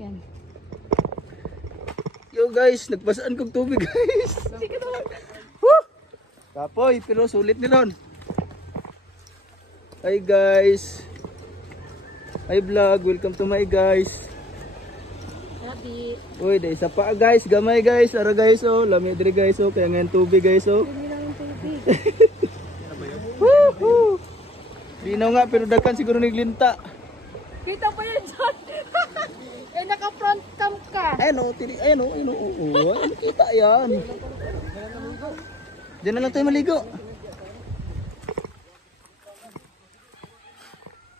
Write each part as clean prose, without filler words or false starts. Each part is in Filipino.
Yan. Yo guys, nagbasaan kong tubig guys. Woo! Kapoy, pero sulit nilon. Hi guys. Hi vlog, welcome to my guys. Happy. Uy, day isa pa guys, gamay guys. Ara guys oh, lami diri guys oh, kaya ngayon tubig guys oh. Woohoo! Dino nga pero daghan siguro niglinta. Kita pa yan dyan. Eh, naka-front cam ka. Ayun oh, tiri, ayun oh, oo. Ayun, kita yan. Diyan na lang tayo maligo.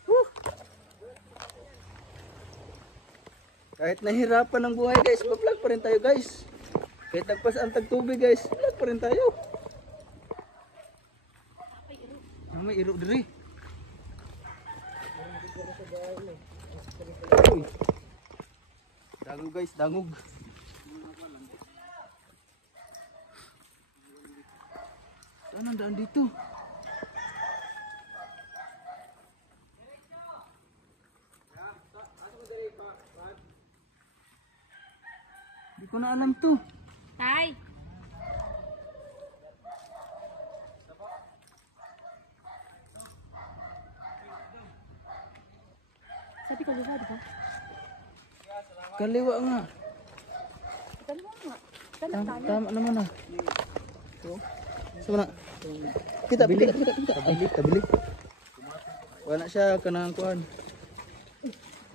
Woo! Kahit nahirapan ang buhay guys, mag-vlog pa rin tayo guys. Kahit nagpasaan tagtubig guys, vlog pa rin tayo. May iro diri. Uy. Dangog guys, dangog. Saan ang daan dito? Hindi ko na alam to. Hi. Sabi ko liwa, di ba? Kaliwa nga. Kaliwa nga. Tama naman ah. Sama na. Kita, bili. Tabili. Wala siya kanang kuan.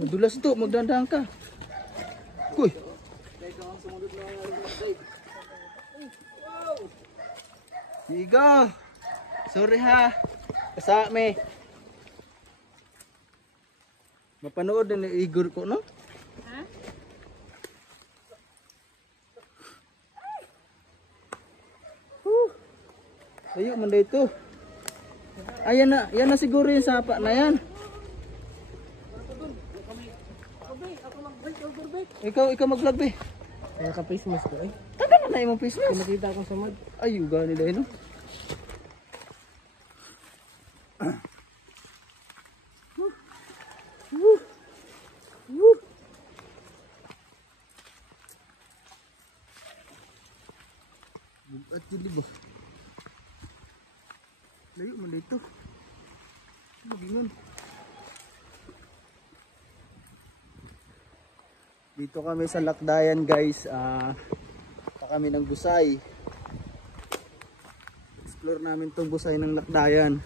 Madulas to, magdandahan ka. Kuy. Igo. Sorry ha. Kasame. Mapanood din ni Igor ko no? Ha? Ayo man dito. Ayan na, yan na siguro yung sapa na yan. Ikaw mag-vlog be. Naka-face mask ko eh. Taga na yung face mask. Nakita ko sa mag. Ay, uga nila yun. Bugat yun ba? Layo mo dito. Magingon. Dito kami sa Lakdayan guys. Pa kami ng Busay. Explore namin tong Busay ng Lakdayan.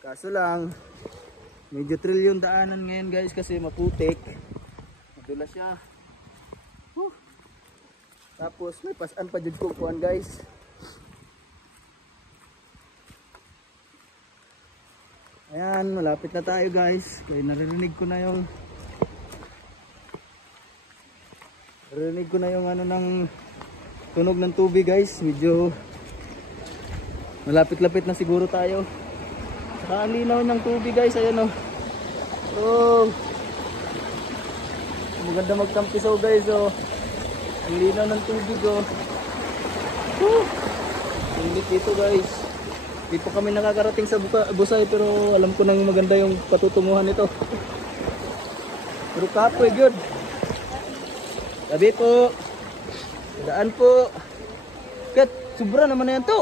Kaso lang, medyo trail yung daanan ngayon guys kasi maputik. Madulas siya. Tapos may pasan pa dyan kong kuhan guys. Ayan, malapit na tayo guys. Kaya naririnig ko na yung ano ng tunog ng tubig guys. Medyo malapit-lapit na siguro tayo. Saka ang linaw ng tubig guys. Ayan o. Oh. Maganda magkampisaw guys oh. Ang linaw ng tubig oh. Init dito guys. Di pa kami nakakarating sa Busay pero alam ko nang maganda yung patutunguhan nito. Pero kapoy good. Sabi po. Daan po. Kat, sobra naman na yan to.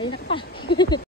Ayun na ka pa.